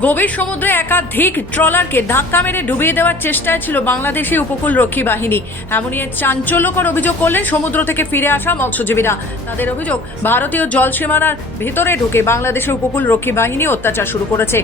গভীর সমুদ্রে একাধিক ট্রলারকে ধাক্কা মেরে ডুবিয়ে দেওয়ার চেষ্টায় ছিল বাংলাদেশি উপকূল রক্ষী বাহিনী। এমনই এক চাঞ্চল্যকর অভিযোগ করলেন সমুদ্র থেকে ফিরে আসা মৎস্যজীবীরা। তাদের অভিযোগ, ভারতীয় জল সীমানার ভেতরে ঢুকে বাংলাদেশের উপকূল রক্ষী বাহিনী অত্যাচার শুরু করেছে।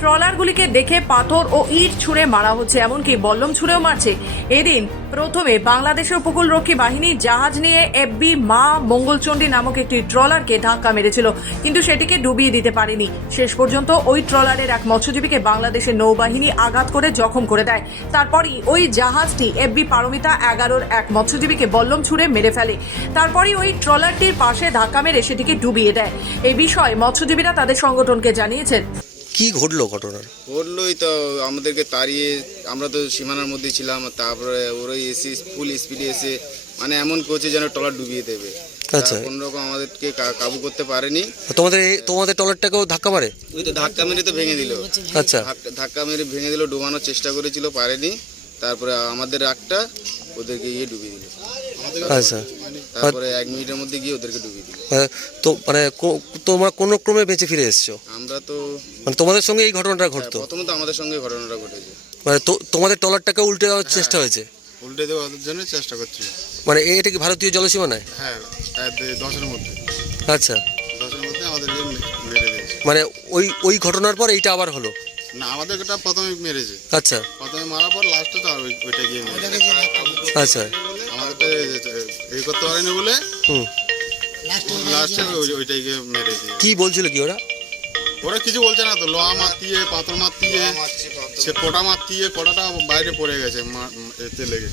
ট্রলারগুলিকে দেখে পাথর ও ইট ছুঁড়ে মারা হচ্ছে, এমনকি বল্লম ছুঁড়েও মারছে। এদিন প্রথমে বাংলাদেশের উপকূল রক্ষী বাহিনী জাহাজ নিয়ে এফবি মা মঙ্গলচণ্ডী নামক একটি ট্রলারকে ধাক্কা মেরেছিল, কিন্তু সেটিকে ডুবিয়ে দিতে পারেনি। শেষ পর্যন্ত ওই ট্রলারের এক মৎস্যজীবীকে বাংলাদেশের নৌবাহিনী আঘাত করে জখম করে দেয়। তারপরই ওই জাহাজটি এফবি পারমিতা 11-র এক মৎস্যজীবীকে বল্লম ছুঁড়ে মেরে ফেলে। তারপরই ওই ট্রলারটির পাশে ধাক্কা মেরে সেটিকে ডুবিয়ে দেয়। এই বিষয়ে মৎস্যজীবীরা তাদের সংগঠনকে জানিয়েছেন। কি ঘটলো ঘটনা? ঘটলোই তো, আমাদেরকে তাড়িয়ে, আমরা তো সীমানার মধ্যে ছিলাম, তারপরে ওরাই এসে ফুল স্পিডে এসে মানে এমন করছে যেন ট্রলার ডুবিয়ে দেবে। আচ্ছা, কোন রকম আমাদেরকে কাবু করতে পারেনি। তোমাদের ট্রলারটাকেও ধাক্কা মারে? ওই তো ধাক্কা মেরে তো ভেঙে দিল। আচ্ছা, ধাক্কা মেরে ভেঙে দিল, ডোবানোর চেষ্টা করেছিল, পারেনি। তারপরে আমাদের একটা ওদেরকে ডুবিয়ে দিল। আচ্ছা, তারপরে 1 মিনিটের মধ্যে গিয়ে ওদেরকে ডুবিয়ে দিল। তো মানে তোমরা কোন ক্রমে বেঁচে ফিরে এসছো? আমরা তো মানে তোমাদের সঙ্গে এই ঘটনাটা ঘটতো? প্রথমত আমাদের সঙ্গে ঘটনাটা ঘটেছে। মানে তোমাদের ট্রলারটাকে উল্টে দেওয়ার চেষ্টা হয়েছে? উল্টে দেওয়ার জন্য চেষ্টা করছিল। মানে এটা কি ভারতীয় জলসীমানায়? হ্যাঁ, 10-এর মধ্যে। আচ্ছা, 10-এর মধ্যে আমাদেরকে মেরে দিয়েছে। মানে ওই ঘটনার পর এইটা আবার হলো? না, আমাদের এটা প্রথমে মেরেছে। আচ্ছা, প্রথমে মারার পর লাস্টে তো ওইটা গিয়ে মেরেছে। আচ্ছা, আমাদেরটা এই করতে পারেনি বলে লাস্টে ওইটাই গিয়ে মেরে দিয়ে। কি বলছিল কি ওরা? ওরা কিছু বলছে না তো, লোহা মারতিয়ে, পাথর মারতিয়ে, সে পোটা মারতিয়ে, পোটাটা বাইরে পড়ে গেছে এতে লেগে।